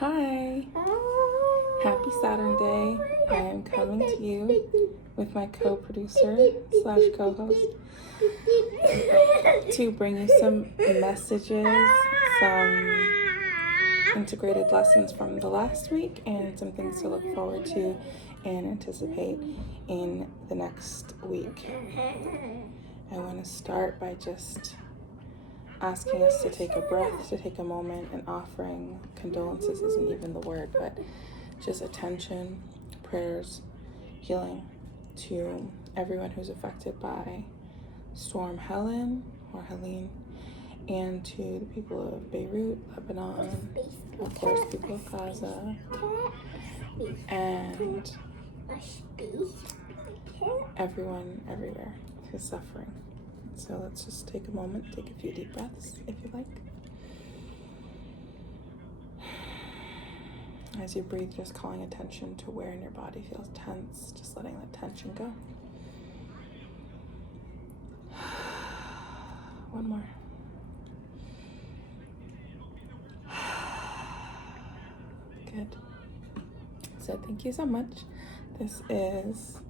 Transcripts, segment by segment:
Hi, happy Saturn day. I am coming to you with my co-producer slash co-host to bring you some messages, some integrated lessons from the last week, and some things to look forward to and anticipate in the next week. I want to start by just asking us to take a breath, to take a moment, and offering condolences isn't even the word, but just attention, prayers, healing to everyone who's affected by Storm Helene, and to the people of Beirut, Lebanon, of course, people of Gaza, and everyone everywhere who's suffering. So let's just take a moment, take a few deep breaths if you like. As you breathe, just calling attention to where in your body feels tense, just letting that tension go. One more. Good. So thank you so much. This is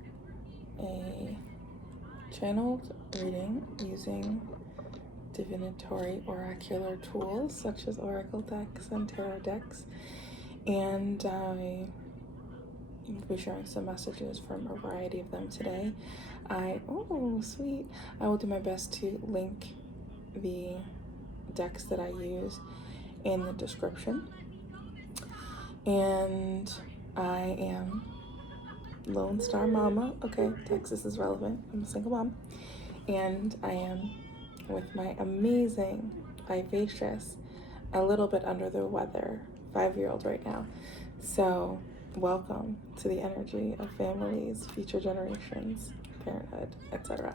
a channeled reading using divinatory oracular tools such as oracle decks and tarot decks, and I will be sharing some messages from a variety of them today. I will do my best to link the decks that I use in the description. And I am Lone Star Mama. Okay, Texas is relevant. I'm a single mom. And I am with my amazing, vivacious, a little bit under the weather 5-year-old right now. So welcome to the energy of families, future generations, parenthood, etc.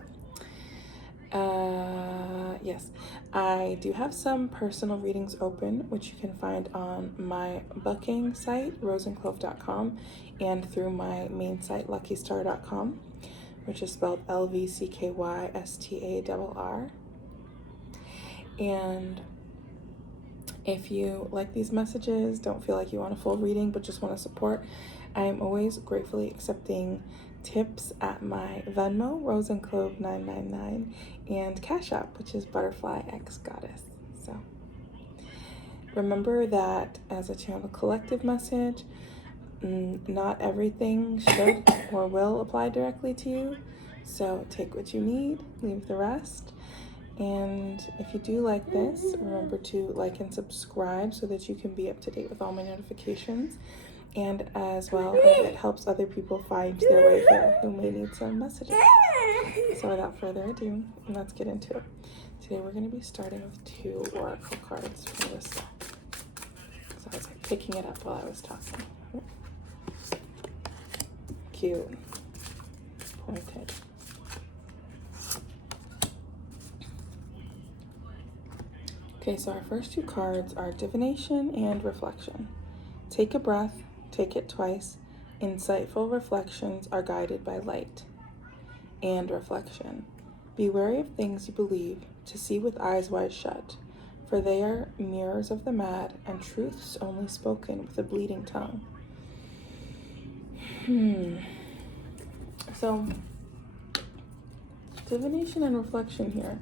Yes, I do have some personal readings open, which you can find on my booking site, roseandclove.com, and through my main site, luckystar.com, which is spelled LVCKYSTARR. And if you like these messages, don't feel like you want a full reading, but just want to support, I am always gratefully accepting tips at my Venmo, roseandclove999, and cashapp, which is ButterflyxGoddess. So remember that as a channel collective message, not everything should or will apply directly to you. So take what you need, leave the rest. And if you do like this, remember to like and subscribe so that you can be up to date with all my notifications. And as well as it helps other people find their way here who may need some messages. So without further ado, let's get into it. Today we're going to be starting with 2 oracle cards from this deck. So I was picking it up while I was talking. Cute. Pointed. Okay, so our first 2 cards are Divination and Reflection. Take a breath, take it twice. Insightful reflections are guided by light. And Reflection. Be wary of things you believe, to see with eyes wide shut, for they are mirrors of the mad, and truths only spoken with a bleeding tongue. So, Divination and Reflection here.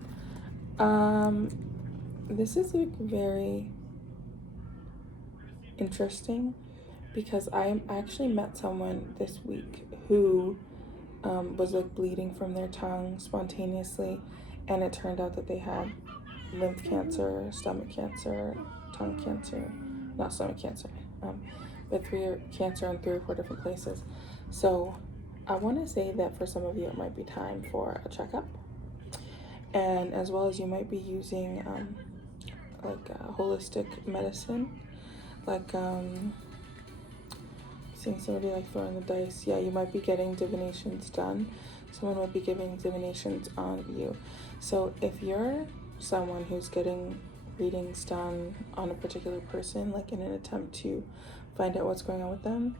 This is like very interesting because I actually met someone this week who was like bleeding from their tongue spontaneously, and it turned out that they had lymph cancer, stomach cancer, tongue cancer, not stomach cancer, but cancer in 3 or 4 different places. So I want to say that for some of you it might be time for a checkup, and as well as you might be using holistic medicine, like seeing somebody like throwing the dice. Yeah, you might be getting divinations done. Someone might be giving divinations on you. So if you're someone who's getting readings done on a particular person, like in an attempt to find out what's going on with them,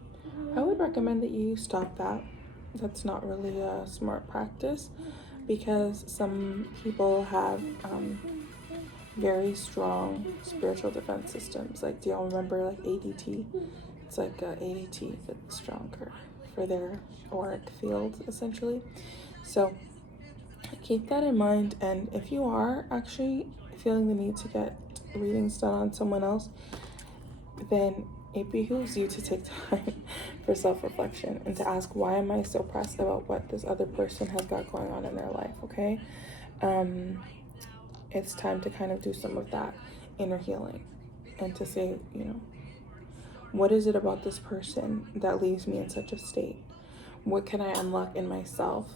I would recommend that you stop that. That's not really a smart practice, because some people have very strong spiritual defense systems. Like, do y'all remember like ADT? It's like ADT, but stronger for their auric field, essentially. So keep that in mind. And if you are actually feeling the need to get readings done on someone else, then it behooves you to take time for self-reflection and to ask, why am I so pressed about what this other person has got going on in their life, okay? It's time to kind of do some of that inner healing and to say, you know, what is it about this person that leaves me in such a state? What can I unlock in myself?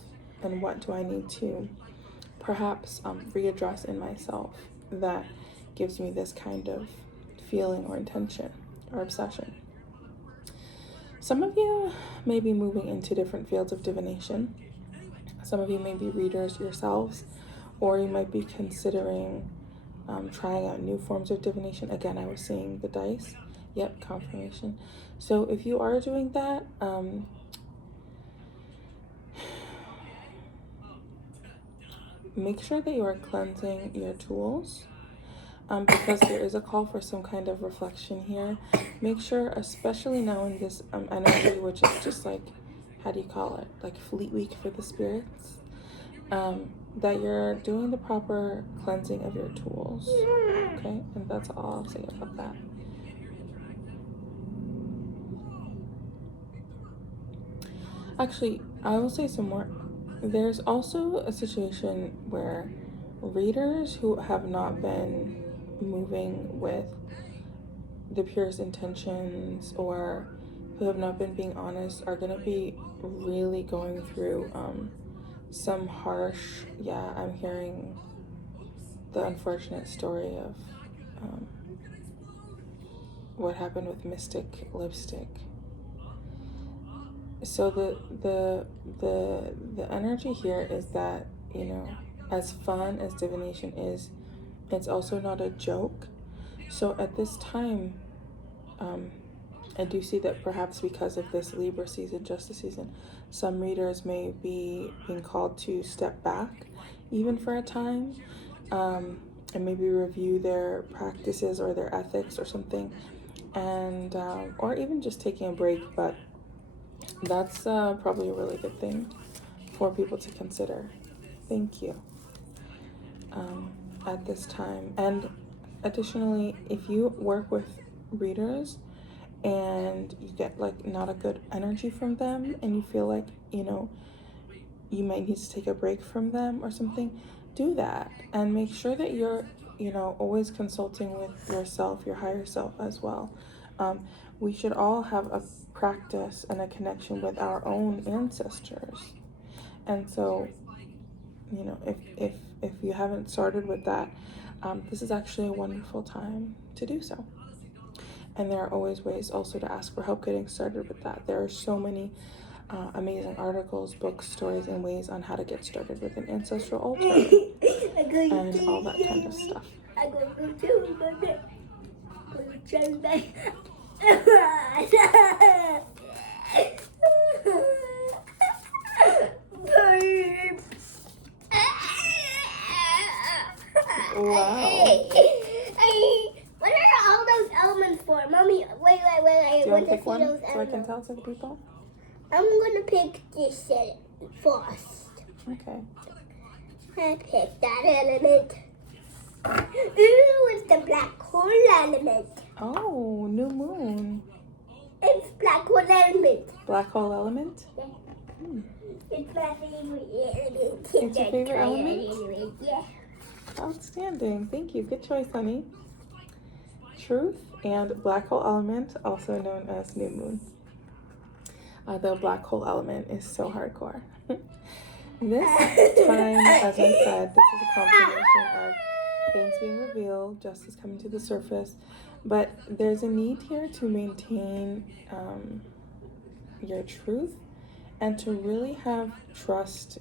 And what do I need to perhaps readdress in myself that gives me this kind of feeling or intention or obsession? Some of you may be moving into different fields of divination. Some of you may be readers yourselves, or you might be considering trying out new forms of divination. Again, I was seeing the dice. Yep, confirmation. So if you are doing that, make sure that you are cleansing your tools, because there is a call for some kind of reflection here. Make sure, especially now in this energy, which is just like, how do you call it? Like Fleet Week for the spirits, that you're doing the proper cleansing of your tools, okay? And that's all I'll say about that. Actually, I will say some more. There's also a situation where readers who have not been moving with the purest intentions or who have not been being honest are going to be really going through some harsh, I'm hearing the unfortunate story of what happened with Mystic Lipstick. So the energy here is that, you know, as fun as divination is, it's also not a joke. So at this time, I do see that perhaps because of this Libra season, Justice season, some readers may be being called to step back, even for a time, and maybe review their practices or their ethics or something, and or even just taking a break. But that's probably a really good thing for people to consider. Thank you. At this time. And additionally, if you work with readers and you get like not a good energy from them and you feel like, you know, you might need to take a break from them or something, do that. And make sure that you're, you know, always consulting with yourself, your higher self as well. We should all have a practice and a connection with our own ancestors. And so, you know, if you haven't started with that, this is actually a wonderful time to do so. And there are always ways also to ask for help getting started with that. There are so many amazing articles, books, stories, and ways on how to get started with an ancestral altar and all that kind of stuff. Wow. What are all those elements for? Mommy, wait. Do you want to pick one so I can tell to the people? I'm going to pick this first. Okay. I picked that element. Ooh, it's the black hole element. Oh, new moon. It's black hole element. Black hole element? Yeah. Hmm. It's my favorite element. It's your favorite element? Yeah. Outstanding. Thank you. Good choice, honey. Truth and black hole element, also known as new moon. The black hole element is so hardcore. This time, as I said, this is a confirmation of things being revealed, justice coming to the surface, but there's a need here to maintain your truth and to really have trust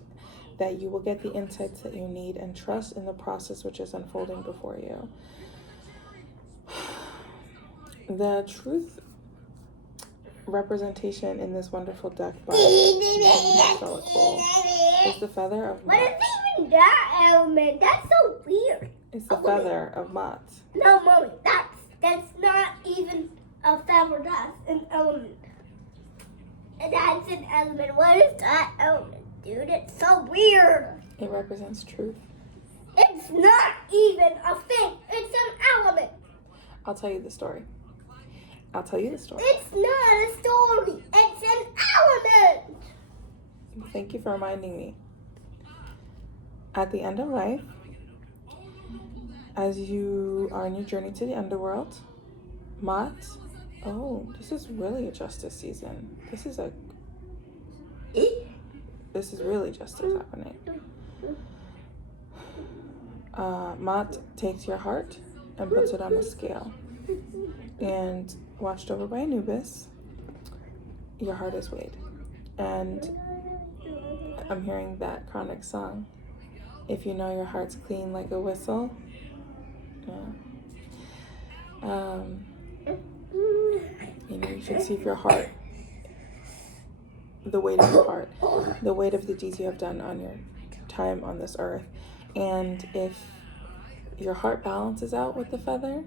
that you will get the insights that you need and trust in the process which is unfolding before you. The truth representation in this wonderful deck by so cool is the feather of What is even that element? That's so weird. It's the feather of Mott. No, Mommy, that's not even a feather. That's an element. That's an element. What is that element, dude? It's so weird. It represents truth. It's not even a thing. It's an element. I'll tell you the story. It's not a story. It's an element. Thank you for reminding me. At the end of life, as you are on your journey to the underworld, Mott, oh, this is really a justice season. This is really justice happening. Mott takes your heart and puts it on a scale. And watched over by Anubis, your heart is weighed. And I'm hearing that chronic song. If you know your heart's clean like a whistle. Yeah. You should see if your heart, the weight of your heart, the weight of the deeds you have done on your time on this earth. And if your heart balances out with the feather,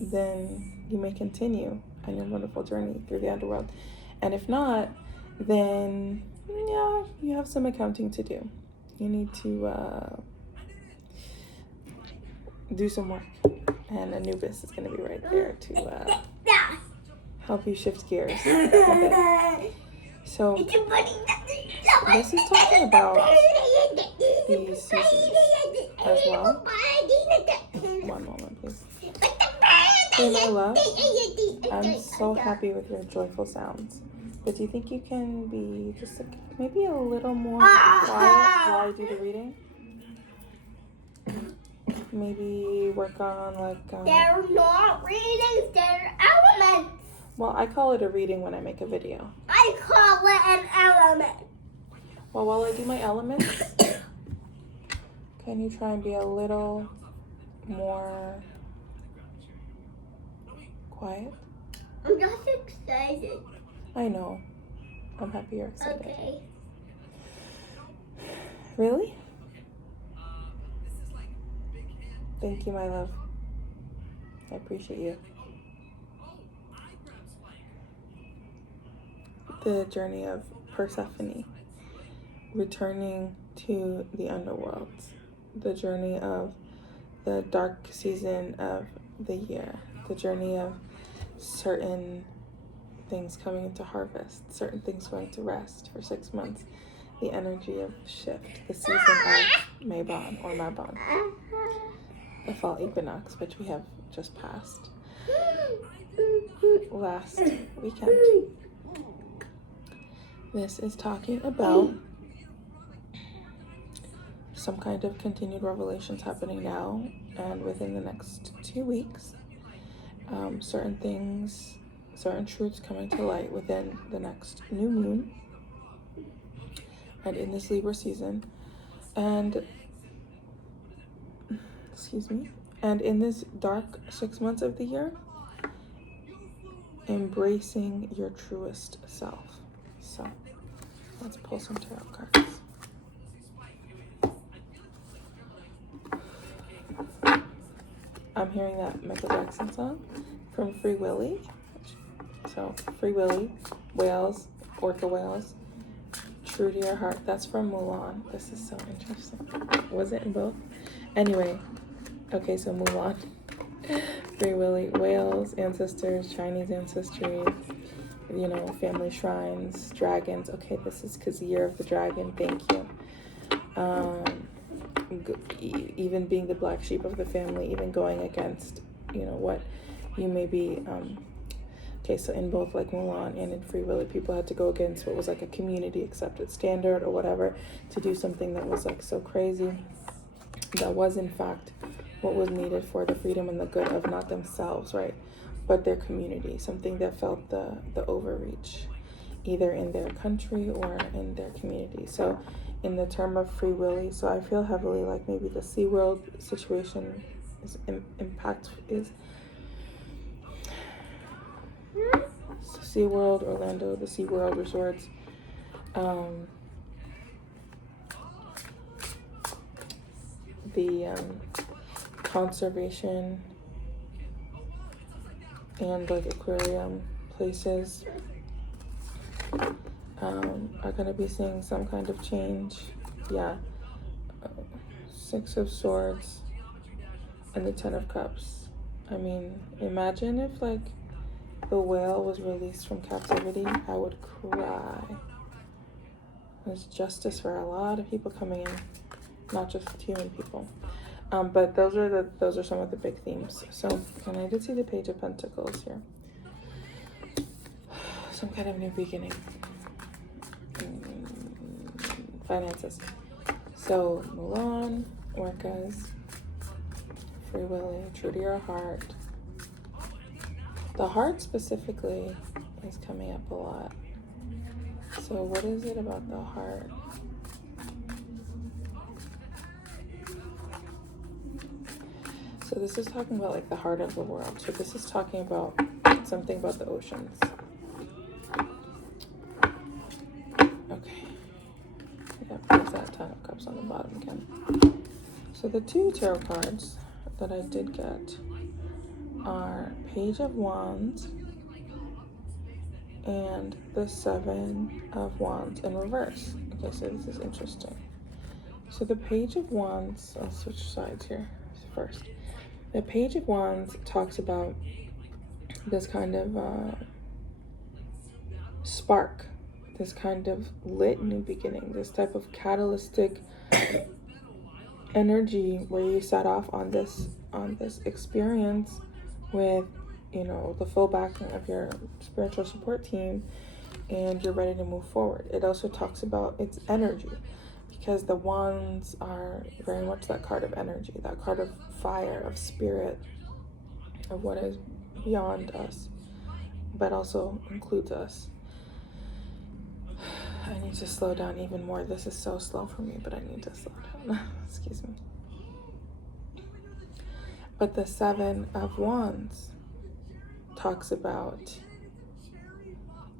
then you may continue on your wonderful journey through the underworld. And if not, then yeah, you have some accounting to do. You need to do some work. And Anubis is going to be right there to help you shift gears a bit. So this is talking about these seasons as well. One moment, please. Hey, my love, I'm so happy with your joyful sounds. But do you think you can be just like maybe a little more quiet while I do the reading? Maybe work on like... They're not readings, they're elements. Well, I call it a reading when I make a video. I call it an element. Well, while I do my elements, can you try and be a little more quiet? I'm just excited. I know. I'm happy you're excited. Okay. Really? Thank you, my love. I appreciate you. The journey of Persephone returning to the underworld. The journey of the dark season of the year. The journey of certain things coming into harvest. Certain things going to rest for 6 months. The energy of shift. The season of Mabon or Mabon. The fall equinox, which we have just passed last weekend. This is talking about some kind of continued revelations happening now and within the next 2 weeks. Certain things, certain truths coming to light within the next new moon and in this Libra season. And and in this dark 6 months of the year, embracing your truest self. So let's pull some tarot cards. I'm hearing that Michael Jackson song from Free Willy. So Free Willy, whales, orca whales, true to your heart. That's from Mulan. This is so interesting. Was it in both? Anyway, okay, so Mulan, Free Willy, whales, ancestors, Chinese ancestry, you know, family shrines, dragons. Okay, this is because the year of the dragon. Thank you. Even being the black sheep of the family, even going against, you know, what you may be. Okay, so in both like Mulan and in Free Willy, people had to go against what was like a community accepted standard or whatever to do something that was like so crazy. That was in fact what was needed for the freedom and the good of not themselves, right, but their community, something that felt the overreach, either in their country or in their community. So in the term of Free Willy, so I feel heavily like maybe the SeaWorld situation is SeaWorld, Orlando, the SeaWorld resorts. conservation and like aquarium places are going to be seeing some kind of change. Yeah. 6 of Swords and the 10 of Cups. I mean, imagine if like the whale was released from captivity. I would cry. There's justice for a lot of people coming in, not just human people. But those are some of the big themes. So, and I did see the Page of Pentacles here. Some kind of new beginning. Finances. So, Mulan, Orcas, Free Willy, True to Your Heart. The heart specifically is coming up a lot. So what is it about the heart? So this is talking about like the heart of the world. So this is talking about something about the oceans. Okay. Yep, there's that 10 of Cups on the bottom again. So the 2 tarot cards that I did get are Page of Wands and the 7 of Wands in reverse. Okay, so this is interesting. So the Page of Wands, I'll switch sides here first. The Page of Wands talks about this kind of spark, this kind of lit new beginning, this type of catalytic energy where you set off on this experience with, you know, the full backing of your spiritual support team, and you're ready to move forward. It also talks about its energy, because the wands are very much that card of energy, that card of fire, of spirit, of what is beyond us, but also includes us. I need to slow down even more. This is so slow for me, but I need to slow down. Excuse me. But the 7 of Wands talks about,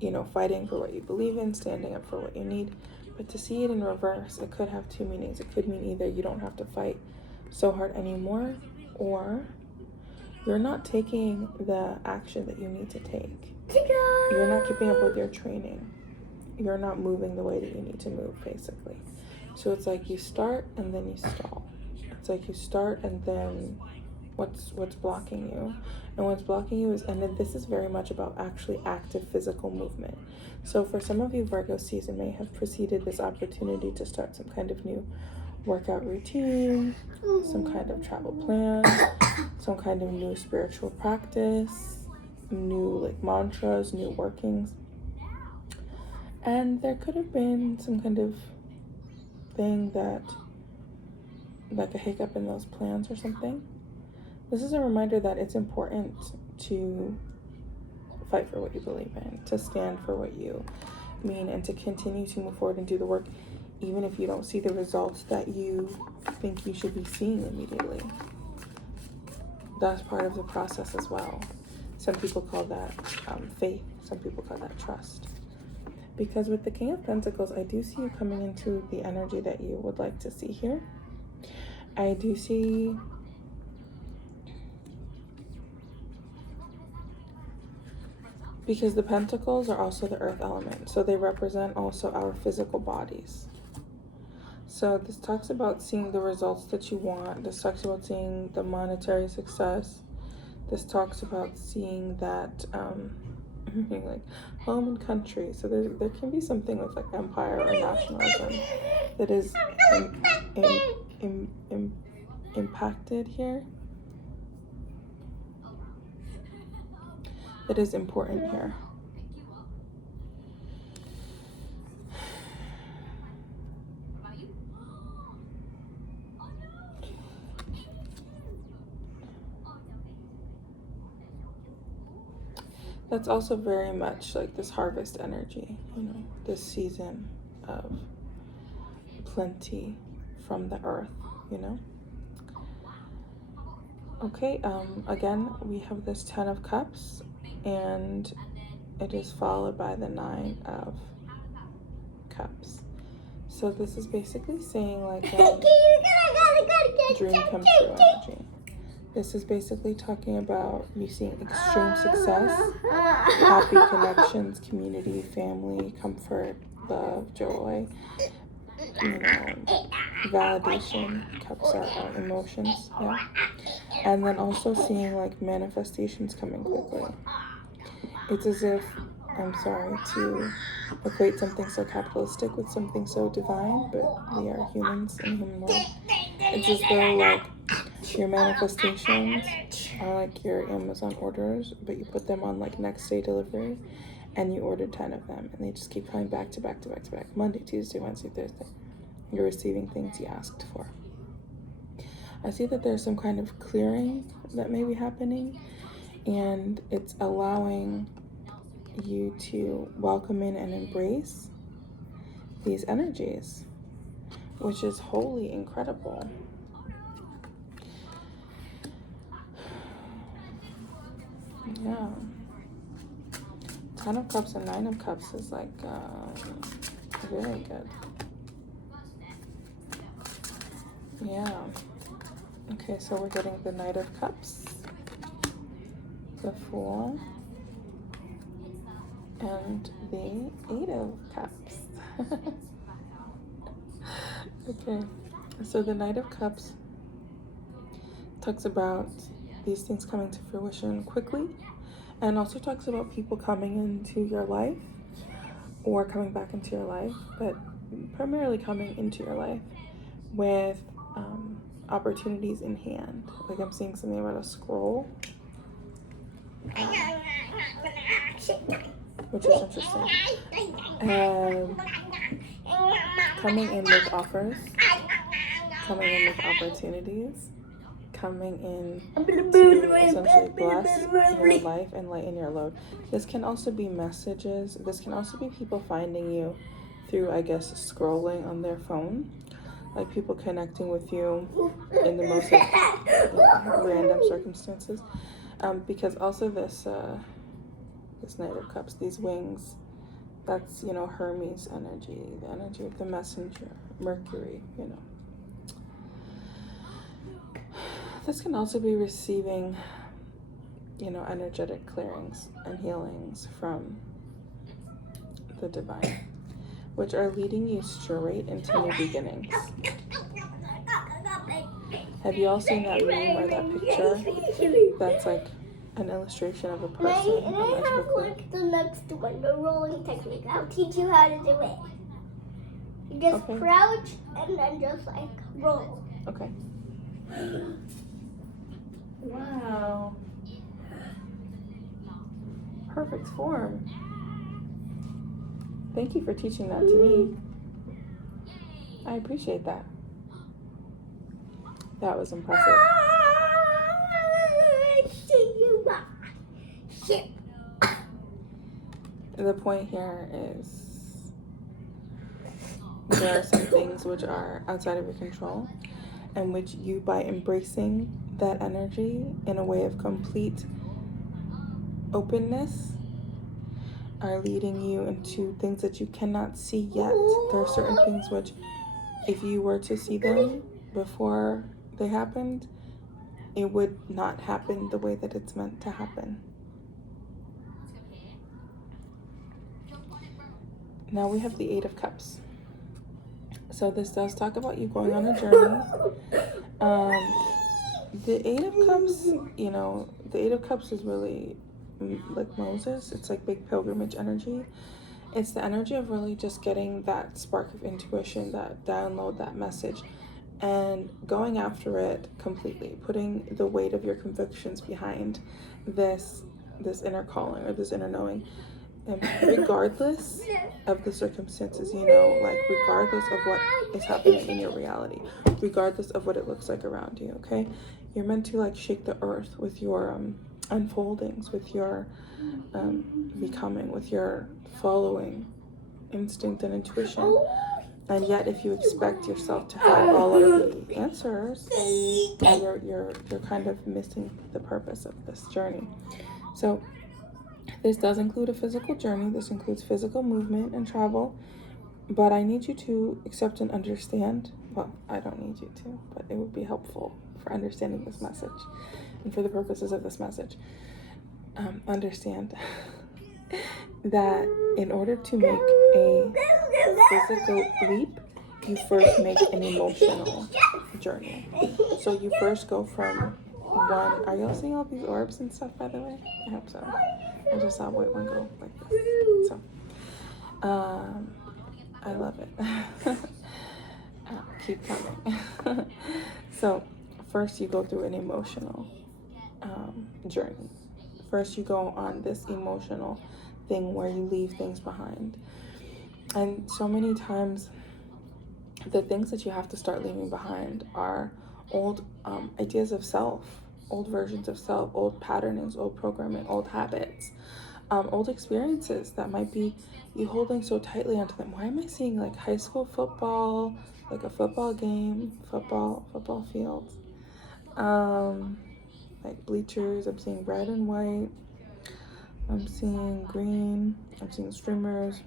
you know, fighting for what you believe in, standing up for what you need. But to see it in reverse, it could have 2 meanings. It could mean either you don't have to fight so hard anymore, or you're not taking the action that you need to take. You're not keeping up with your training. You're not moving the way that you need to move, basically. So it's like you start and then you stall. It's like you start and then what's blocking you, and what's blocking you is, and this is very much about actually active physical movement. So for some of you, Virgo season may have preceded this opportunity to start some kind of new workout routine, some kind of travel plan, some kind of new spiritual practice, new like mantras, new workings. And there could have been some kind of thing that, like a hiccup in those plans or something. This is a reminder that it's important to fight for what you believe in, to stand for what you mean, and to continue to move forward and do the work, even if you don't see the results that you think you should be seeing immediately. That's part of the process as well. Some people call that faith. Some people call that trust. Because with the King of Pentacles, I do see you coming into the energy that you would like to see here. I do see because the Pentacles are also the earth element, so they represent also our physical bodies. So this talks about seeing the results that you want. This talks about seeing the monetary success. This talks about seeing that like home and country. So there can be something with like empire or nationalism that is impacted here. That is important here. That's also very much like this harvest energy, you know, this season of plenty from the earth, you know. Okay, again, we have this 10 of Cups, and it is followed by the 9 of Cups. So this is basically saying like dream come true energy. This is basically talking about you seeing extreme success, happy connections, community, family, comfort, love, joy, validation. Cups are emotions, yeah. And then also seeing like manifestations coming quickly. It's as if, I'm sorry to equate something so capitalistic with something so divine, but we are humans in the human world. It's as though like your manifestations are like your Amazon orders, but you put them on like next day delivery, and you ordered 10 of them, and they just keep coming back to back to back to back, Monday, Tuesday, Wednesday, Thursday. You're receiving things you asked for. I see that there's some kind of clearing that may be happening, and it's allowing you to welcome in and embrace these energies, which is wholly incredible. Yeah. 10 of Cups and 9 of Cups is like very good. Yeah. Okay, so we're getting the Knight of Cups, the Fool, and the 8 of Cups. Okay, so the Knight of Cups talks about these things coming to fruition quickly, and also talks about people coming into your life or coming back into your life, but primarily coming into your life with opportunities in hand. Like I'm seeing something about a scroll, which is interesting. Coming in with offers, coming in with opportunities, coming in to essentially bless your life and lighten your load. This can also be messages. This can also be people finding you through, I guess, scrolling on their phone. Like people connecting with you in the most like, random circumstances. Because also this Knight of Cups, these wings, that's, Hermes energy, the energy of the messenger, Mercury, This can also be receiving, energetic clearings and healings from the divine, which are leading you straight into new beginnings. Have you all seen that meme or that picture that's like an illustration of a person? Like the next one, the rolling technique. I'll teach you how to do it. You just crouch and then just like roll. Okay. Wow. Perfect form. Thank you for teaching that to me. I appreciate that. That was impressive. The point here is there are some things which are outside of your control, and which you, by embracing that energy in a way of complete openness, are leading you into things that you cannot see yet. There are certain things which, if you were to see them before they happened, it would not happen the way that it's meant to happen. Now we have the 8 of Cups. So this does talk about you going on a journey. The 8 of Cups, the 8 of Cups is really like Moses. It's like big pilgrimage energy. It's the energy of really just getting that spark of intuition, that download, that message, and going after it completely, putting the weight of your convictions behind this inner calling or this inner knowing. And regardless of the circumstances, regardless of what is happening in your reality, regardless of what it looks like around you, okay? You're meant to like shake the earth with your unfoldings, with your becoming, with your following instinct and intuition. And yet, if you expect yourself to have all of the answers, you're kind of missing the purpose of this journey. So this does include a physical journey. This includes physical movement and travel. But I need you to accept and understand. Well, I don't need you to, but it would be helpful for understanding this message and for the purposes of this message. Understand that in order to make a physical leap, you first make an emotional journey. So you first go from one. Are y'all seeing all these orbs and stuff, by the way? I hope so. I just saw white one go like this. So, I love it. Keep coming. So, first you go through an emotional journey. First you go on this emotional thing where you leave things behind. And so many times, the things that you have to start leaving behind are old ideas of self, old versions of self, old patternings, old programming, old habits, old experiences that might be you holding so tightly onto them. Why am I seeing like high school football, like a football game, football fields, like bleachers? I'm seeing red and white. I'm seeing green. I'm seeing streamers.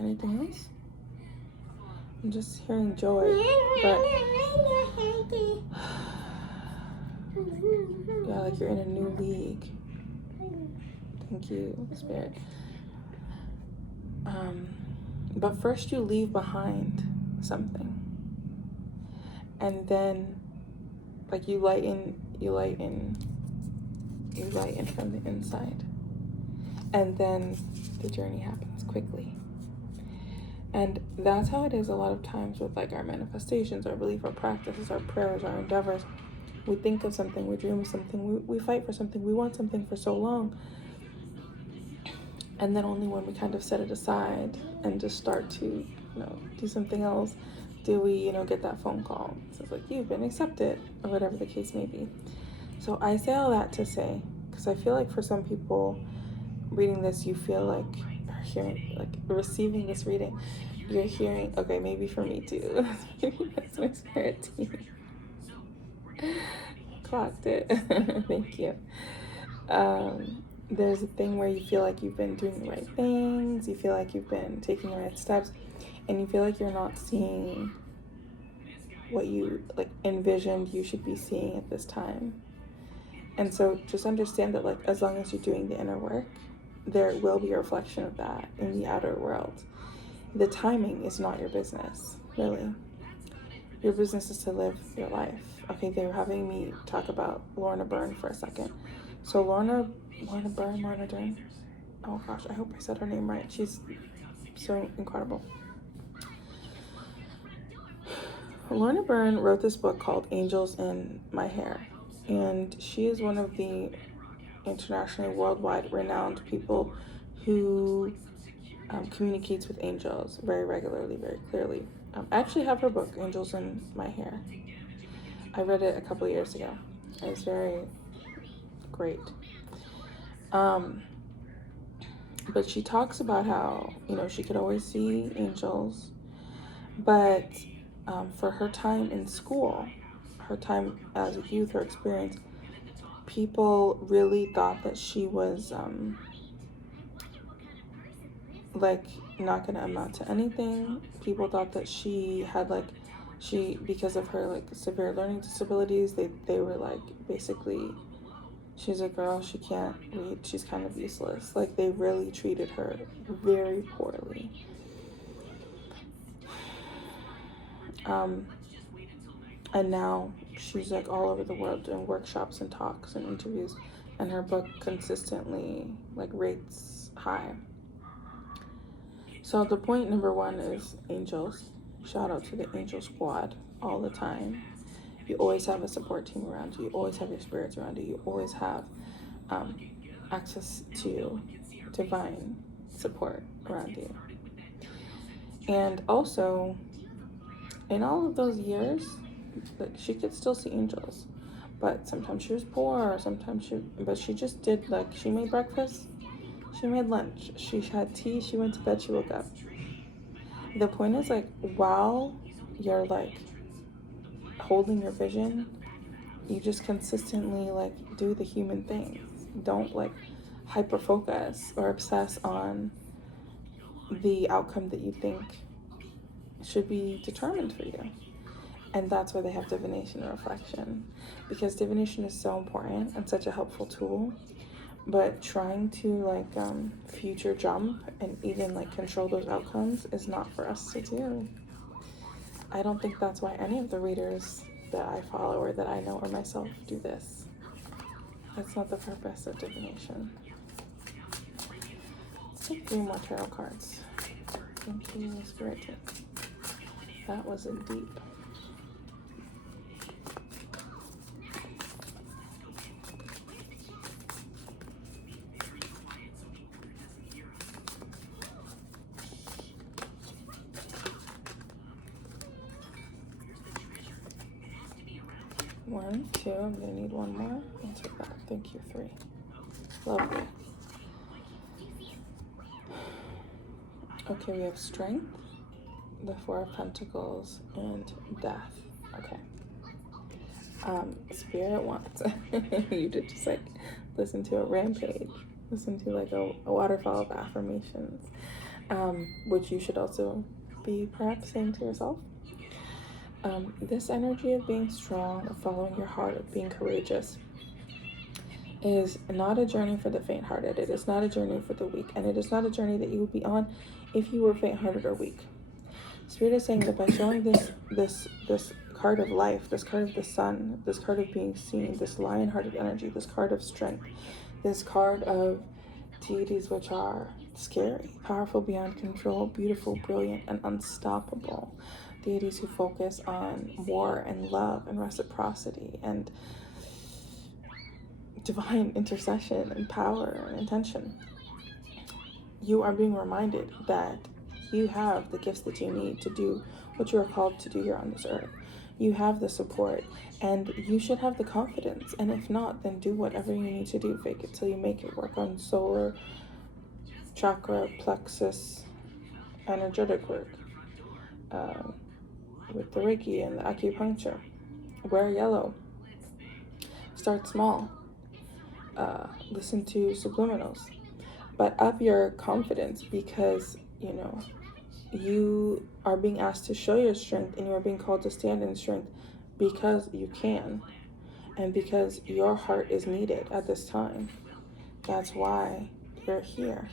Anything else? I'm just hearing joy, but yeah, like you're in a new league. Thank you, Spirit. But first you leave behind something, and then like you lighten from the inside, and then the journey happens quickly. And that's how it is a lot of times with like our manifestations, our belief, our practices, our prayers, our endeavors. We think of something, we dream of something, we fight for something, we want something for so long. And then only when we kind of set it aside and just start to, do something else, do we, get that phone call. So it's like, you've been accepted, or whatever the case may be. So I say all that to say, because I feel like for some people reading this, you feel like, or hearing, like receiving this reading, you're hearing, okay, maybe for me too. Maybe that's my spirit team. Clocked it. Thank you. There's a thing where you feel like you've been doing the right things, you feel like you've been taking the right steps, and you feel like you're not seeing what you like envisioned you should be seeing at this time. And so just understand that like as long as you're doing the inner work, there will be a reflection of that in the outer world. The timing is not your business, really. Your business is to live your life. Okay, they were having me talk about Lorna Byrne for a second. So Lorna Byrne. Oh gosh, I hope I said her name right. She's so incredible. Lorna Byrne wrote this book called Angels in My Hair. And she is one of the internationally, worldwide renowned people who communicates with angels very regularly, very clearly. I actually have her book, Angels in My Hair. I read it a couple years ago. It was very great. But she talks about how, she could always see angels, but for her time in school, her time as a youth, her experience, people really thought that she was like not gonna amount to anything. People thought that she had because of her like severe learning disabilities, they were like basically, she's a girl, she can't read, she's kind of useless. Like they really treated her very poorly. And now she's like all over the world doing workshops and talks and interviews, and her book consistently like rates high. So the point number one is angels. Shout out to the angel squad all the time. You always have a support team around you. You always have your spirits around you. You always have access to divine support around you. And also, in all of those years, like she could still see angels, but sometimes she was poor, but she just did, like, she made breakfast, she made lunch, she had tea, she went to bed, she woke up. The point is, like, while you're like holding your vision, you just consistently like do the human things. Don't like hyper focus or obsess on the outcome that you think should be determined for you. And that's why they have divination and reflection, because divination is so important and such a helpful tool. But trying to like future jump and even like control those outcomes is not for us to do. I don't think that's why any of the readers that I follow or that I know or myself do this. That's not the purpose of divination. Let's take 3 more tarot cards. Thank you, Spirit. That was a deep. One, 2, I'm gonna need one more. I'll take that. Thank you, 3. Lovely. Okay, we have strength, the 4 of Pentacles, and death. Okay. Spirit wants you to just like listen to a rampage, listen to like a waterfall of affirmations, which you should also be perhaps saying to yourself. This energy of being strong, of following your heart, of being courageous, is not a journey for the faint-hearted. It is not a journey for the weak, and it is not a journey that you would be on if you were faint-hearted or weak. Spirit is saying that by showing this card of life, this card of the sun, this card of being seen, this lion-hearted energy, this card of strength, this card of deities which are scary, powerful beyond control, beautiful, brilliant, and unstoppable. Deities who focus on war and love and reciprocity and divine intercession and power and intention. You are being reminded that you have the gifts that you need to do what you are called to do here on this earth. You have the support, and you should have the confidence. And if not, then do whatever you need to do. Fake it till you make it. Work on solar, chakra, plexus, energetic work. With the Reiki and the acupuncture. Wear yellow. Start small. Listen to subliminals. But up your confidence, because, you know, you are being asked to show your strength, and you are being called to stand in strength because you can, and because your heart is needed at this time. That's why you're here.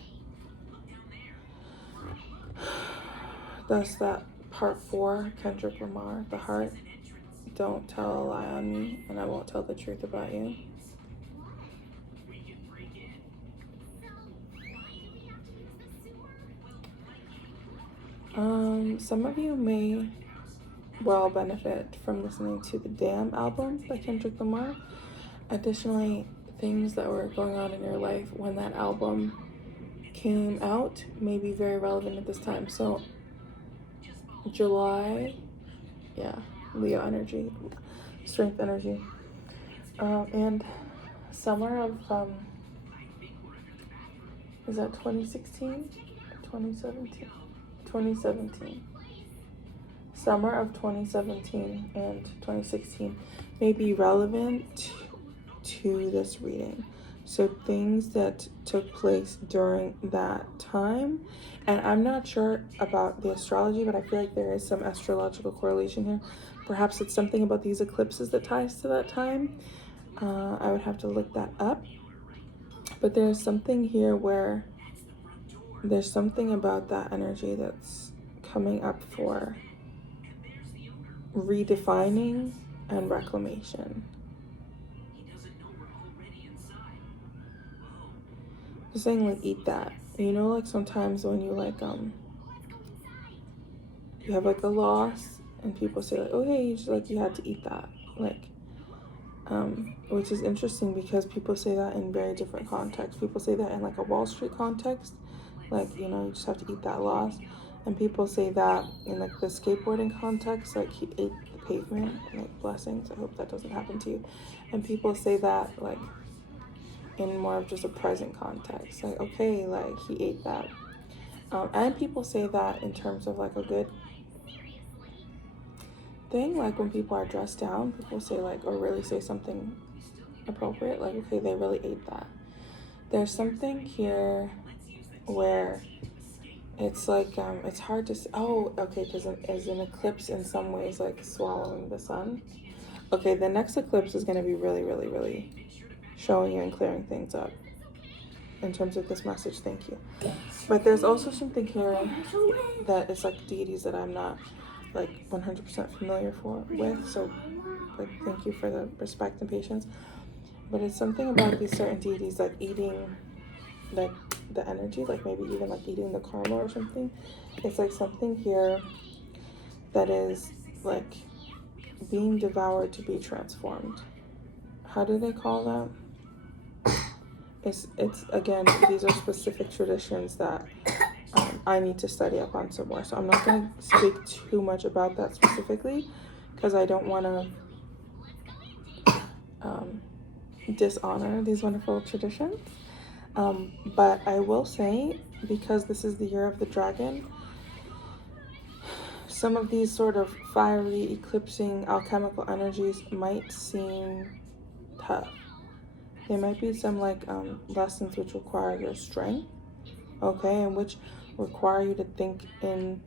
Thus that part 4, Kendrick Lamar, the heart. Don't tell a lie on me, and I won't tell the truth about you. Some of you may well benefit from listening to the Damn album by Kendrick Lamar. Additionally, things that were going on in your life when that album came out may be very relevant at this time. So July, yeah, Leo energy, strength energy, and summer of is that 2016, 2017? 2017. Summer of 2017 and 2016 may be relevant to this reading. So things that took place during that time, and I'm not sure about the astrology, but I feel like there is some astrological correlation here. Perhaps it's something about these eclipses that ties to that time. I would have to look that up. But there's something here where there's something about that energy that's coming up for redefining and reclamation. Just saying, like, eat that. You know, like sometimes when you like you have like a loss and people say like, oh hey, you just like you had to eat that, like which is interesting because people say that in very different contexts. People say that in like a Wall Street context, like, you know, you just have to eat that loss. And people say that in like the skateboarding context, like he ate the pavement, like blessings. I hope that doesn't happen to you. And people say that like in more of just a present context, like, okay, like he ate that. And people say that in terms of like a good thing, like when people are dressed down, people say like, or really say something appropriate, like, okay, they really ate that. There's something here where it's like, it's hard to, oh, okay, because is an eclipse in some ways like swallowing the sun? Okay, the next eclipse is going to be really, really, really showing you and clearing things up in terms of this message. Thank you. But there's also something here that is like deities that I'm not like 100% familiar with. So like, thank you for the respect and patience. But it's something about these certain deities like eating like the energy, like maybe even like eating the karma or something. It's like something here that is like being devoured to be transformed. How do they call that? It's again, these are specific traditions that I need to study up on some more. So I'm not going to speak too much about that specifically because I don't want to dishonor these wonderful traditions. But I will say, because this is the year of the dragon, some of these sort of fiery, eclipsing, alchemical energies might seem tough. There might be some like lessons which require your strength, okay, and which require you to think in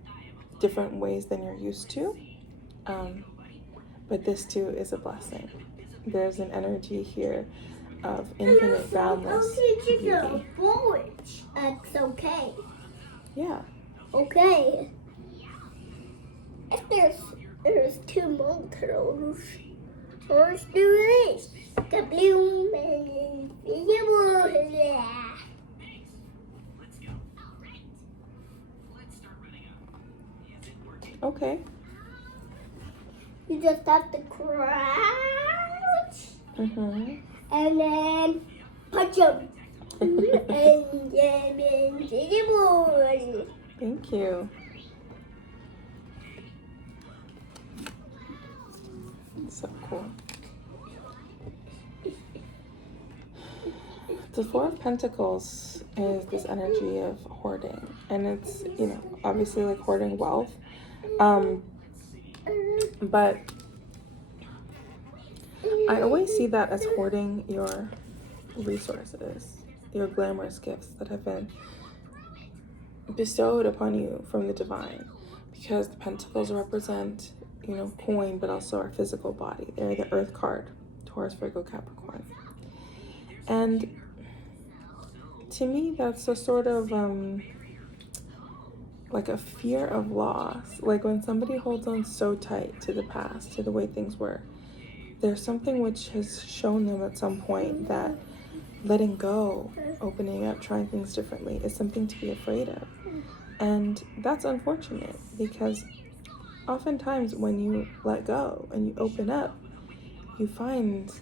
different ways than you're used to. But this too is a blessing. There's an energy here of infinite boundless beauty. That's okay. Yeah. Okay. If there's two multitudes, let's do this. The blue and the Okay. You just have to crouch Mm-hmm. and then punch him. And then into the board. Thank you. So cool. The Four of Pentacles is this energy of hoarding, and it's, you know, obviously like hoarding wealth, but I always see that as hoarding your resources, your glamorous gifts that have been bestowed upon you from the divine, because the pentacles represent, you know, coin, but also our physical body. They're the earth card, Taurus, Virgo, Capricorn. And to me, that's a sort of like a fear of loss. Like when somebody holds on so tight to the past, to the way things were, there's something which has shown them at some point that letting go, opening up, trying things differently is something to be afraid of. And that's unfortunate, because oftentimes when you let go and you open up, you find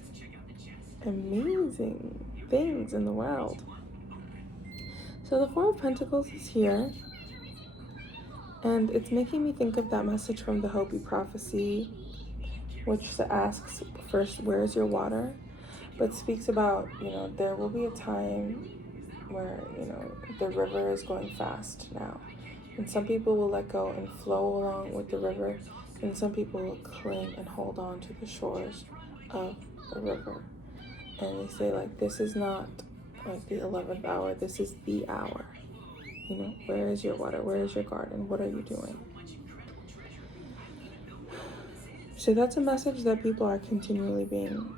amazing things in the world. So the Four of Pentacles is here, and it's making me think of that message from the Hopi prophecy, which asks first, where's your water? But speaks about, you know, there will be a time where, you know, the river is going fast now. And some people will let go and flow along with the river, and some people will cling and hold on to the shores of the river. And they say, like, this is not like the 11th hour, this is the hour. You know, where is your water? Where is your garden? What are you doing? So that's a message that people are continually being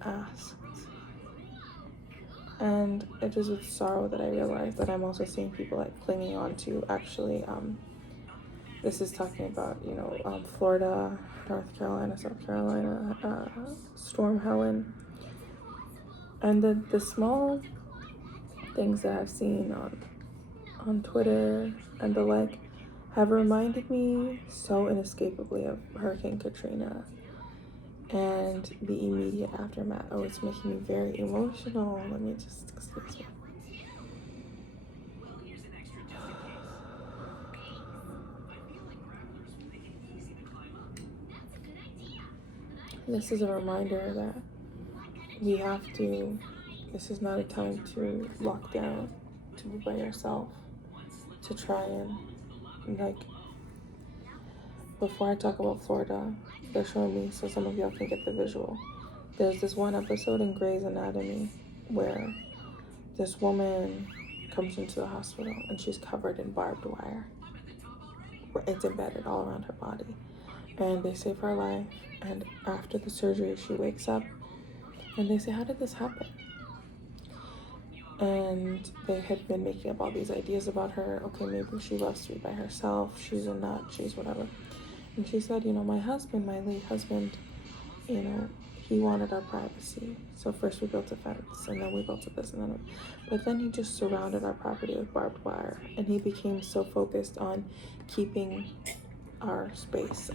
asked. And it is with sorrow that I realize that I'm also seeing people like clinging on to actually, this is talking about, you know, Florida, North Carolina, South Carolina, Storm Helen. And the small things that I've seen on Twitter and the like have reminded me so inescapably of Hurricane Katrina and the immediate aftermath. Oh, it's making me very emotional. Let me just, excuse me. This is a reminder that we have to, this is not a time to lock down, to be by yourself, to try and, like, before I talk about Florida, they're showing me so some of y'all can get the visual. There's this one episode in Grey's Anatomy where this woman comes into the hospital and she's covered in barbed wire. It's embedded all around her body. And they save her life. And after the surgery, she wakes up and they say, how did this happen? And they had been making up all these ideas about her. Okay, maybe she loves to be by herself. She's a nut. She's whatever. And she said, my husband, my late husband, he wanted our privacy. So first we built a fence, and then we built a this, and then but then he just surrounded our property with barbed wire, and he became so focused on keeping our space.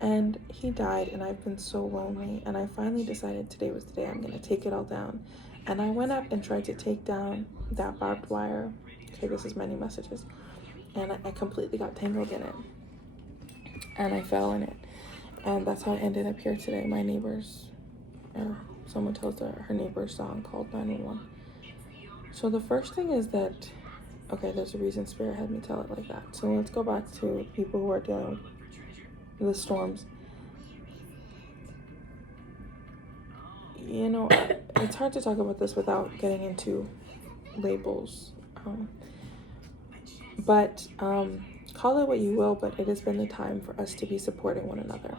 And he died, and I've been so lonely, and I finally decided today was the day I'm gonna take it all down. And I went up and tried to take down that barbed wire. Okay, this is many messages. And I completely got tangled in it. And I fell in it. And that's how I ended up here today. My neighbors, or someone tells her neighbor's song called 911. So the first thing is that, okay, there's a reason Spirit had me tell it like that. So let's go back to people who are dealing with the storms. It's hard to talk about this without getting into labels. But call it what you will, but it has been the time for us to be supporting one another,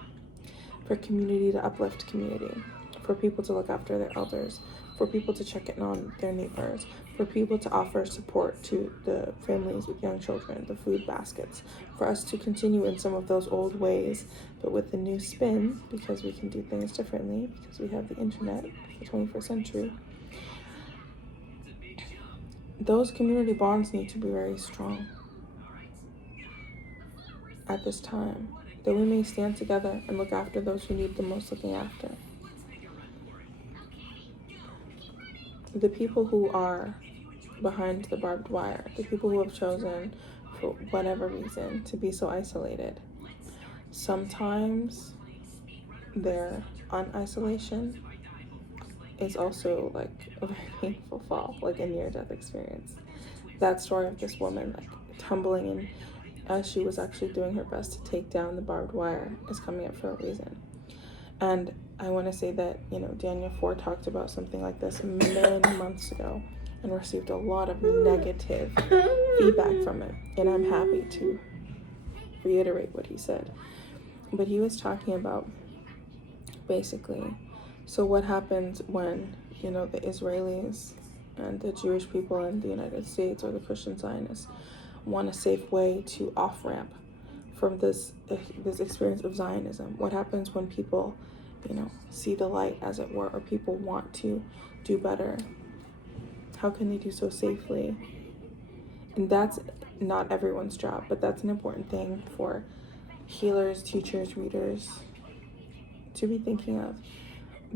for community to uplift community, for people to look after their elders, for people to check in on their neighbors, for people to offer support to the families with young children, the food baskets, for us to continue in some of those old ways, but with the new spin, because we can do things differently, because we have the internet, the 21st century. Those community bonds need to be very strong at this time, that we may stand together and look after those who need the most looking after. The people who are behind the barbed wire, the people who have chosen, for whatever reason, to be so isolated. Sometimes their un-isolation is also like a very painful fall, like a near-death experience. That story of this woman like tumbling in as she was actually doing her best to take down the barbed wire is coming up for a reason. And I want to say that, Daniel 4 talked about something like this many months ago and received a lot of negative feedback from it. And I'm happy to reiterate what he said. But he was talking about basically, so what happens when, the Israelis and the Jewish people in the United States or the Christian Zionists want a safe way to off-ramp from this experience of Zionism? What happens when people, see the light, as it were, or people want to do better? How can they do so safely? And that's not everyone's job, but that's an important thing for healers, teachers, readers to be thinking of,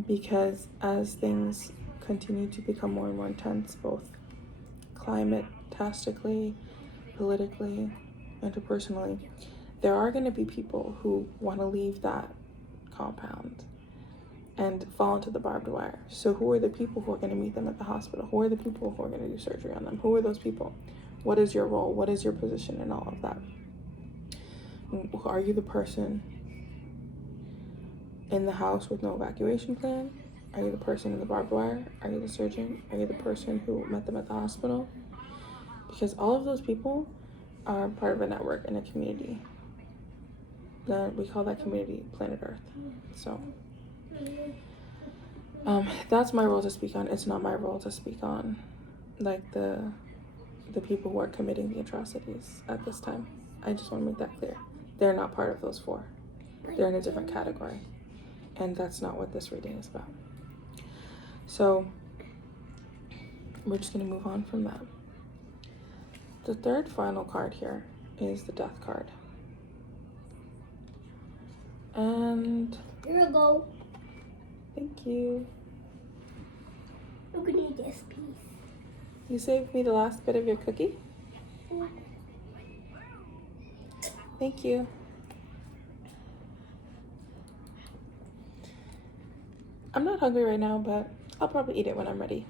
because as things continue to become more and more intense, both climate-tastically, politically, interpersonally, there are going to be people who want to leave that compound and fall into the barbed wire. So who are the people who are going to meet them at the hospital? Who are the people who are going to do surgery on them? Who are those people? What is your role? What is your position in all of that? Are you the person in the house with no evacuation plan? Are you the person in the barbed wire? Are you the surgeon? Are you the person who met them at the hospital? Because all of those people are part of a network and a community. Then we call that community Planet Earth. So that's my role to speak on. It's not my role to speak on like the people who are committing the atrocities at this time. I just want to make that clear. They're not part of those four. They're in a different category. And that's not what this reading is about. So we're just going to move on from that. The third final card here is the Death card. And here we go. Thank you. I'm gonna eat this piece. You saved me the last bit of your cookie? Thank you. I'm not hungry right now, but I'll probably eat it when I'm ready.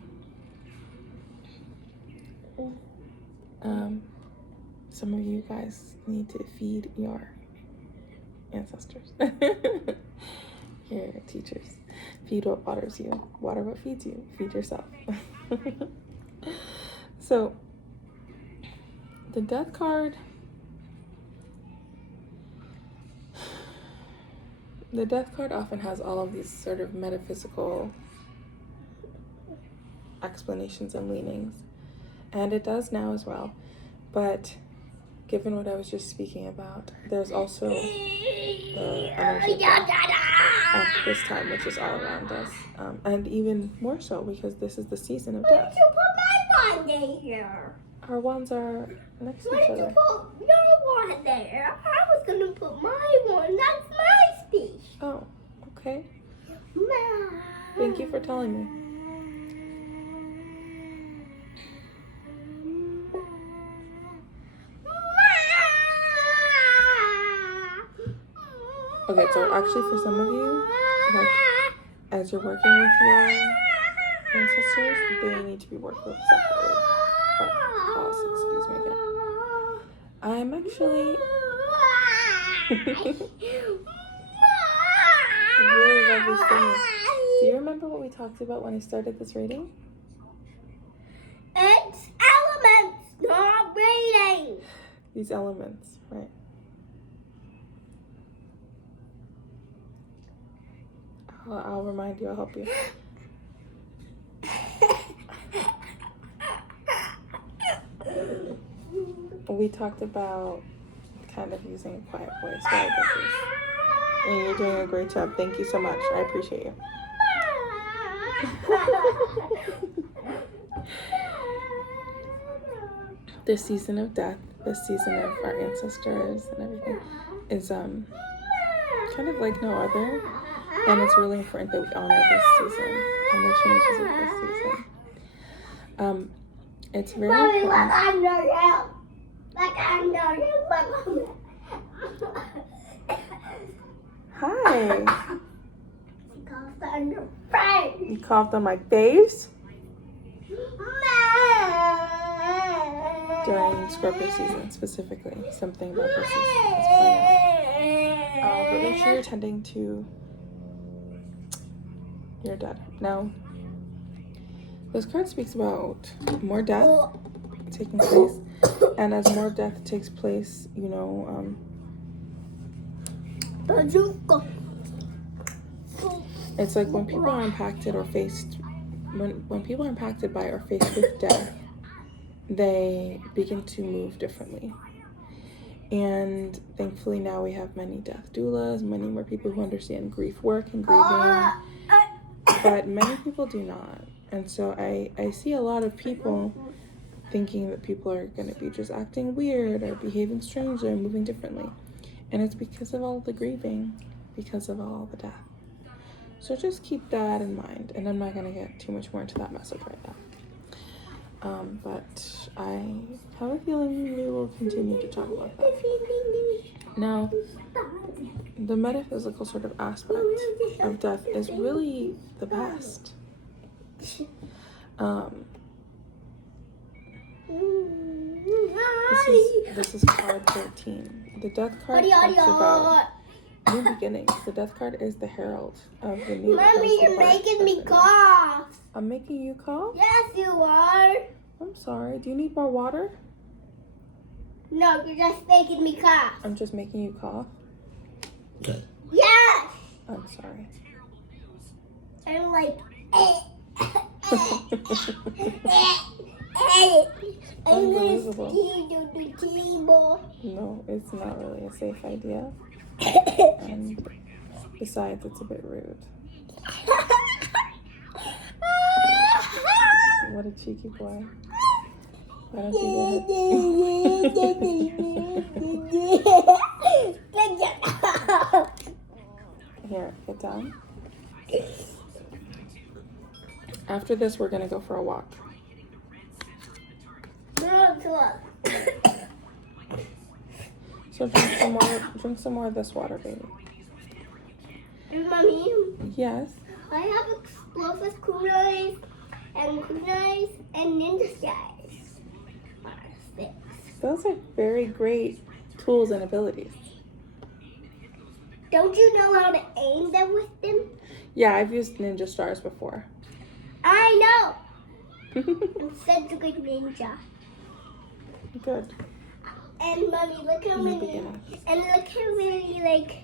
Some of you guys need to feed your ancestors. Your teachers. Feed what waters you. Water what feeds you. Feed yourself. So, the death card. The death card often has all of these sort of metaphysical explanations and leanings. And it does now as well. But given what I was just speaking about, there's also the energy of death at this time, which is all around us. And even more so because this is the season of death. Why did you put my wand in here? Our wands are next to Why each did you other. put your wand there? I was gonna put my wand. That's my speech. Oh, okay. Thank you for telling me. Okay, so actually for some of you, like, as you're working with your ancestors, they need to be worked with separately. But, pause, excuse me again. I'm actually really love these things. Do you remember what we talked about when I started this reading? It's elements, not reading. These elements, right? I'll remind you, I'll help you. We talked about kind of using a quiet voice while I did this. And you're doing a great job. Thank you so much. I appreciate you. This season of death, this season of our ancestors and everything is kind of like no other. And it's really important that we honor this season and the changes of this season. It's very Mommy, important. look under you. Look under you. Look under. Hi. Coughed on your face. You coughed on my face during Scorpio season, specifically. Something about this is playing out. But make sure you're tending to your dead. Now, this card speaks about more death taking place, and as more death takes place, you know, it's like when people are impacted or faced, when people are impacted by or faced with death, they begin to move differently. And thankfully now we have many death doulas, many more people who understand grief work and grieving, but many people do not. And so I see a lot of people thinking that people are going to be just acting weird or behaving strangely or moving differently. And it's because of all the grieving, because of all the death. So just keep that in mind. And I'm not going to get too much more into that message right now. But I have a feeling we will continue to talk about that. Now, the metaphysical sort of aspect of death is really the best. This is card 13. The death card talks about new beginnings. The death card is the herald of the new. Mommy, you're making me cough. I'm making you cough? Yes, you are. I'm sorry. Do you need more water? No, you're just making me cough. I'm just making you cough? Yes. I'm sorry. I'm like, Unbelievable. table. No, it's not really a safe idea. And besides, it's a bit rude. What a cheeky boy. Why don't you Here, get down. After this, we're gonna go for a walk. So drink some more of this water, baby. Mommy, Yes. I have explosive kunais and ninja skies. Those are very great tools and abilities. Don't you know how to aim them with them? Yeah, I've used ninja stars before. I know. I'm such a good ninja. Good. And Mommy, look how many like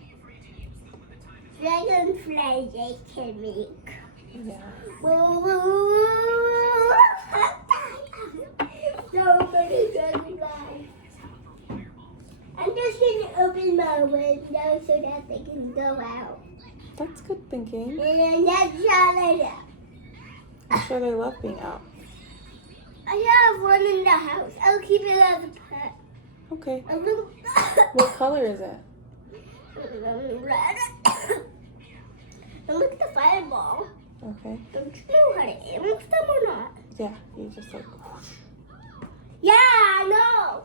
dragonflies I can make. Yeah. Whoa, whoa, whoa. So many dragonflies. I'm just gonna open my window so that they can go out. That's good thinking. And that's all I do. I'm sure they love being out. I have one in the house. I'll keep it as a pet. Okay. A little What color is it? red. And look at the fireball. Okay. Don't you know how to aim with them or not? Yeah, you just like whoosh. Yeah, I know.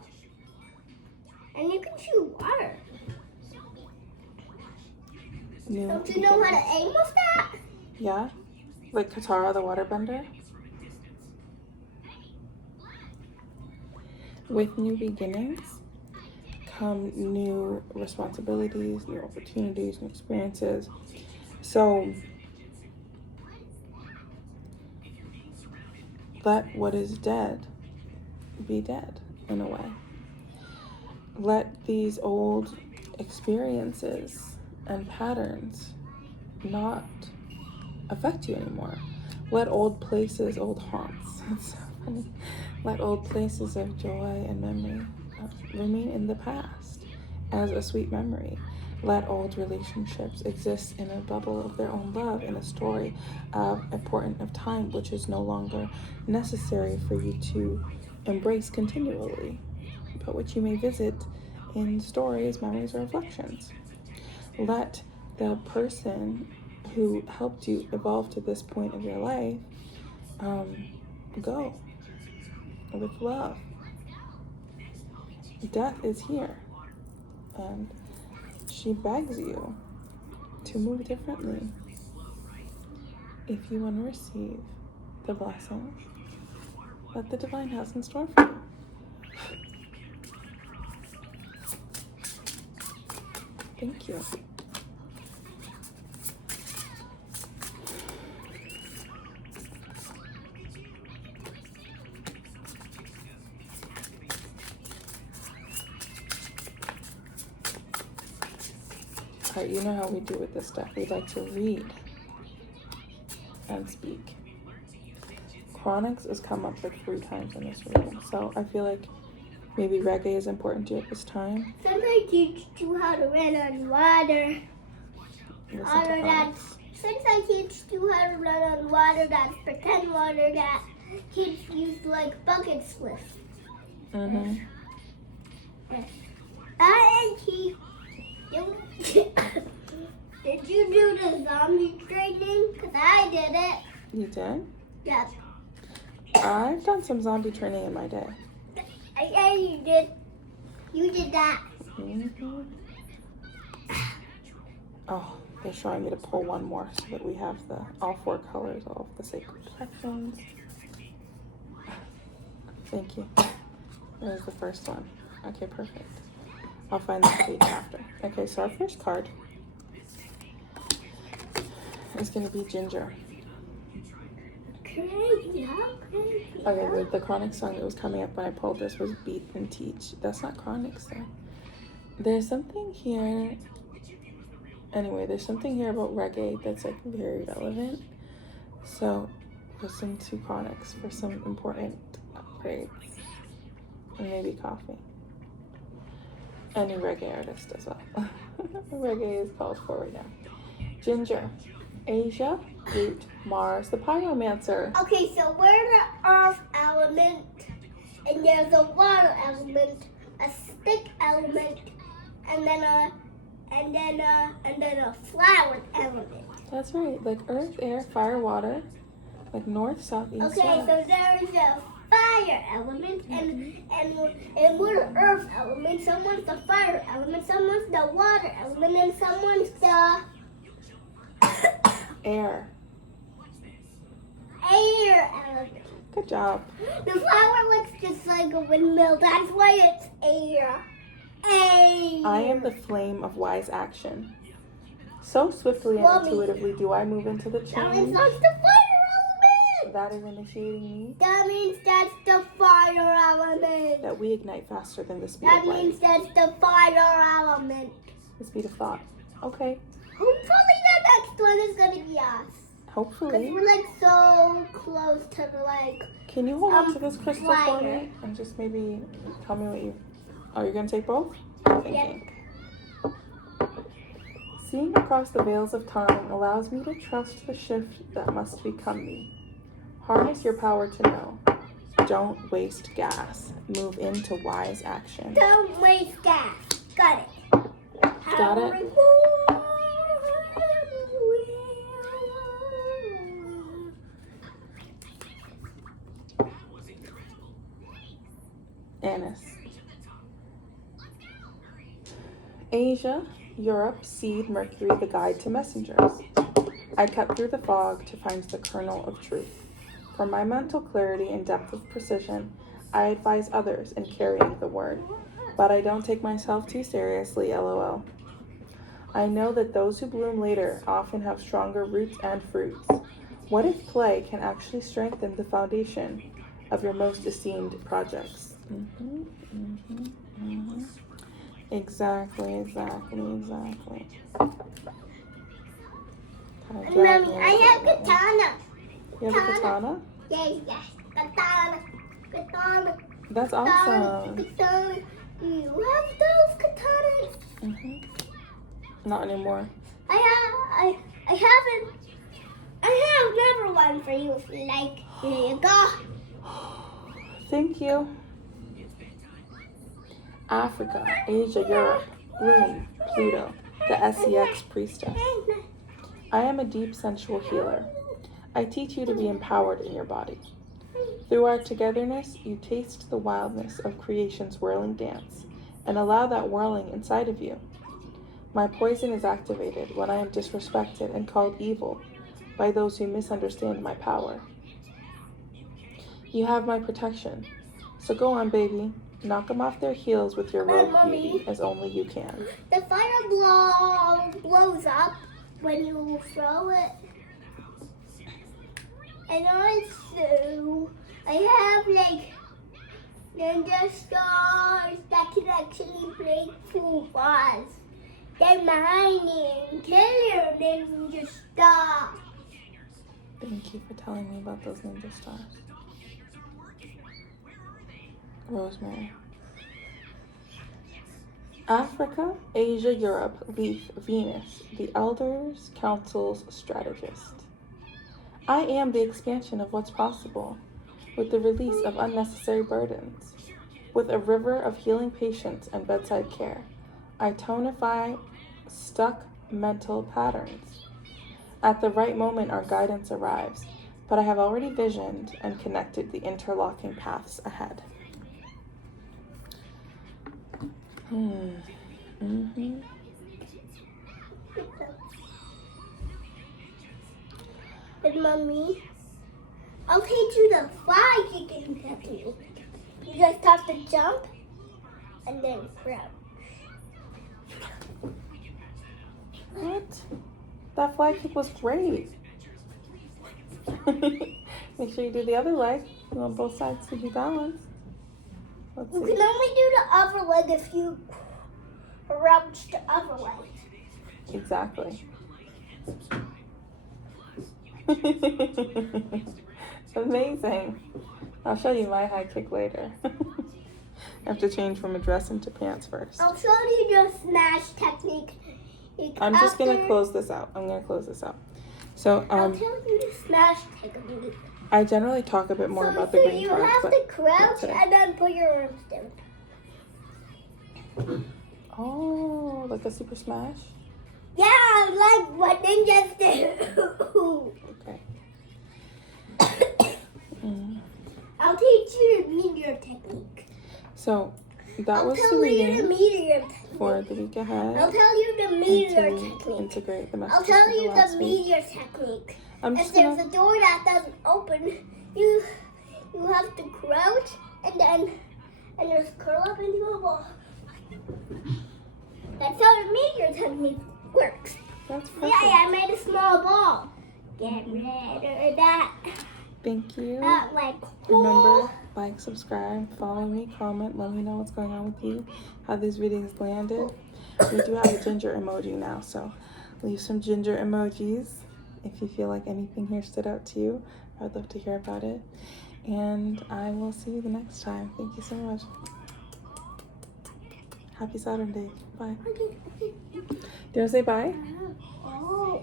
And you can shoot water. New Don't you know how beginnings. to aim with that? Yeah? Like Katara the waterbender? With new beginnings come new responsibilities, new opportunities, new experiences. So let what is dead be dead in a way. Let these old experiences and patterns not affect you anymore. Let old places, old haunts, it's so funny. Let old places of joy and memory remain in the past as a sweet memory. Let old relationships exist in a bubble of their own love, in a story important of time, which is no longer necessary for you to embrace continually, but which you may visit in stories, memories, or reflections. Let the person who helped you evolve to this point of your life go with love. Death is here, and she begs you to move differently if you want to receive the blessings that the divine has in store for you. Thank you. All right, you know how we do with this stuff. We'd like to read and speak. Chronix has come up like 3 times in this room, so I feel like maybe reggae is important to you at this time. Since I teach you how to run on water, since I teach you how to run on water, that's pretend water that kids use like buckets with. Mm-hmm. I teach you. Did you do the zombie training? Because I did it. You did? Yes. I've done some zombie training in my day. Yeah, you did. You did that. Mm-hmm. Oh, they're showing me to pull one more so that we have all 4 colors, all of the sacred protections. Thank you. There's the first one. Okay, perfect. I'll find the page after. Okay, so our first card is going to be Ginger. Crazy. Okay, the Chronix song that was coming up when I pulled this was Beat and Teach. That's not Chronix though. There's something here. Anyway, there's something here about reggae that's like very relevant. So listen to Chronix for some important upgrades. And maybe coffee. Any reggae artist as well. Reggae is called for right now. Ginger, Asia, Root, Mars, the Pyromancer. Okay, so we're the earth element, and there's a water element, a stick element, and then a flower element. That's right, like earth, air, fire, water, like north, south, east, Okay, west. so there's a fire element, and we're the earth element. Someone's the fire element, someone's the water element, and someone's the Air. air element. Good job. The flower looks just like a windmill. That's why it's air. Air. I am the flame of wise action. So swiftly and Mommy. intuitively do I move into the That is change. not the fire that is initiating me. That means that's the fire element. That we ignite faster than the speed That of light. means that's the fire element. The speed of thought. Okay. Hopefully the next one is gonna be us. Hopefully. Because we're like so close to the like. Can you hold on to this crystal for fire. me and just maybe tell me what you... Oh, you're going to take both? Thinking. Seeing across the veils of time allows me to trust the shift that must become me. Harness your power to know. Don't waste gas. Move into wise action. Don't waste gas. Got it. Got it? Anise. Asia, Europe, Seed, Mercury, the guide to messengers. I cut through the fog to find the kernel of truth. For my mental clarity and depth of precision, I advise others in carrying the word. But I don't take myself too seriously, LOL. I know that those who bloom later often have stronger roots and fruits. What if play can actually strengthen the foundation of your most esteemed projects? Exactly. Mommy, I have katana. You have a katana? Yes. Katana. That's awesome. Katana. Do you have those katanas? Not anymore. I have another one for you if you like. Here you go. Thank you. Africa, Asia, Europe, Bloom, Pluto, the SEX priestess. I am a deep sensual healer. I teach you to be empowered in your body. Through our togetherness, you taste the wildness of creation's whirling dance and allow that whirling inside of you. My poison is activated when I am disrespected and called evil by those who misunderstand my power. You have my protection. So go on, baby. Knock them off their heels with your robe beauty as only you can. The fireball blows up when you throw it. And also, I have like ninja stars that can actually break through walls. They're mining, killer ninja stars. Thank you for telling me about those ninja stars. Rosemary. Africa, Asia, Europe, Leaf, Venus, the Elders Council's strategist. I am the expansion of what's possible, with the release of unnecessary burdens. With a river of healing patience and bedside care, I tonify stuck mental patterns. At the right moment, our guidance arrives, but I have already visioned and connected the interlocking paths ahead. And Mommy, I'll teach you the fly kicking technique. You just have to jump and then crouch. What? That fly kick was great. Make sure you do the other leg. You want both sides to be balanced. Let's You see. can only do the upper leg if you crouch the upper leg. Exactly. Amazing. I'll show you my high kick later. I have to change from a dress into pants first. I'll show you the smash technique. I'm just going to close this out. So, I'll tell you the smash technique. I generally talk a bit more about the green you cards, have but to not crouch today. and then put your arms down. Oh, like a super smash? Yeah, like what ninjas do. Okay. I'll teach you the meteor technique. So, that I'll was the tell you the reading meteor technique. for the week ahead. I'll tell you the meteor and to technique. integrate the I'll messages tell from you last the week. meteor technique. I'm If just there's gonna... a door that doesn't open, you have to crouch and just curl up into a ball. That's how the meteor technique works. That's perfect. Yeah, I made a small ball. Get rid of that. Thank you. Like, Remember, like, subscribe, follow me, comment, let me know what's going on with you, how these videos landed. We do have a ginger emoji now, so leave some ginger emojis if you feel like anything here stood out to you. I'd love to hear about it. And I will see you the next time. Thank you so much. Happy Saturn Day. Bye. Do you want to say bye? oh.